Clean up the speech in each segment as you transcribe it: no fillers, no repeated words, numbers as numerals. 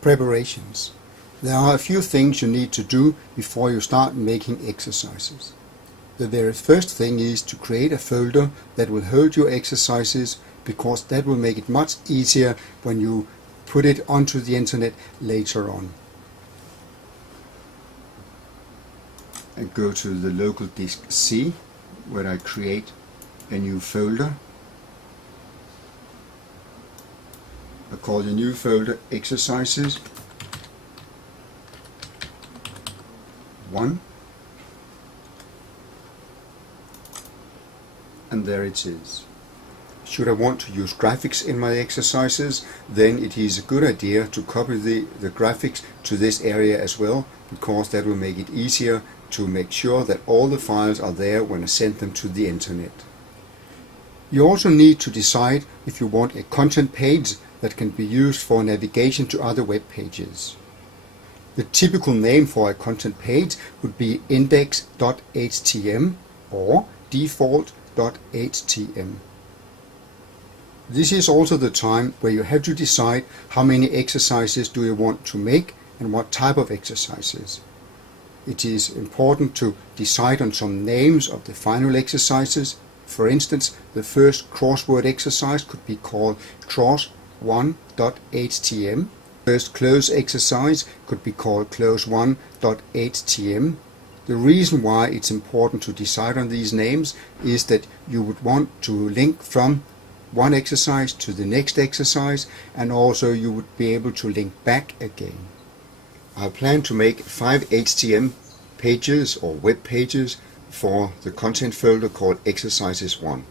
Preparations. There are a few things you need to do before you start making exercises. The very first thing is to create a folder that will hold your exercises, because that will make it much easier when you put it onto the internet later on. And go to the local disk C, where I create a new folder. I call the new folder Exercises 1, and there it is. Should I want to use graphics in my exercises, then it is a good idea to copy the graphics to this area as well, because that will make it easier to make sure that all the files are there when I send them to the internet. You also need to decide if you want a content page that can be used for navigation to other web pages. The typical name for a content page would be index.htm or default.htm. This is also the time where you have to decide how many exercises do you want to make and what type of exercises. It is important to decide on some names of the final exercises. For instance, the first crossword exercise could be called cross1.htm. First close exercise could be called close1.htm. The reason why it's important to decide on these names is that you would want to link from one exercise to the next exercise, and also you would be able to link back again. I plan to make 5 HTML pages or web pages for the content folder called Exercises 1.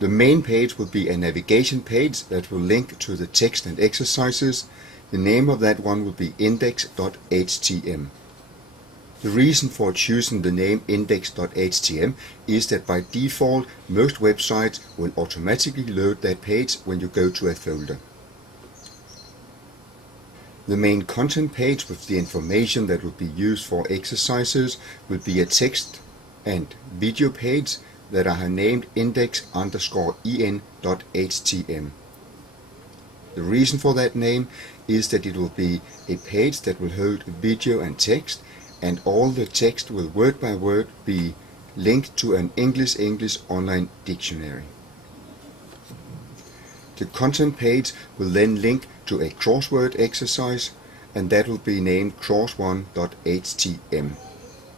The main page will be a navigation page that will link to the text and exercises. The name of that one will be index.htm. The reason for choosing the name index.htm is that by default most websites will automatically load that page when you go to a folder. The main content page with the information that will be used for exercises will be a text and video page that I have named index_en.htm. The reason for that name is that it will be a page that will hold video and text, and all the text will word by word be linked to an English online dictionary. The content page will then link to a crossword exercise, and that will be named cross1.htm.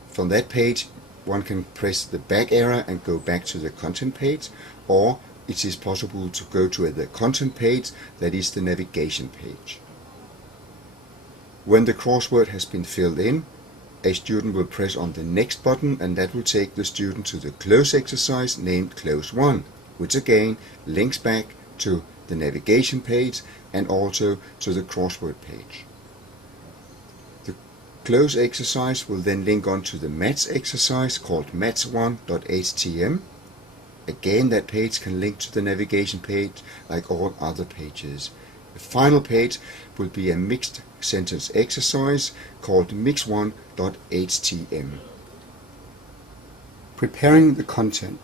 From that page one can press the back arrow and go back to the content page, or it is possible to go to the content page, that is the navigation page. When the crossword has been filled in, a student will press on the next button, and that will take the student to the close exercise named close 1, which again links back to the navigation page and also to the crossword page. The close exercise will then link on to the match exercise called match1.htm. Again, that page can link to the navigation page like all other pages. The final page will be a mixed sentence exercise called mix1.htm. Preparing the content.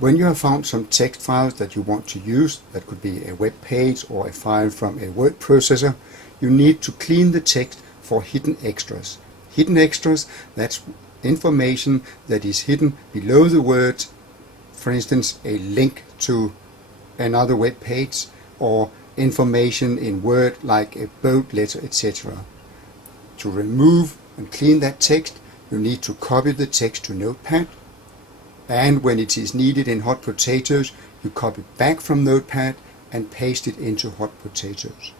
When you have found some text files that you want to use, that could be a web page or a file from a word processor, you need to clean the text for hidden extras. Hidden extras, that's information that is hidden below the words, for instance a link to another web page or information in Word like a bold letter, etc. To remove and clean that text, you need to copy the text to Notepad, and when it is needed in Hot Potatoes, you copy back from Notepad and paste it into Hot Potatoes.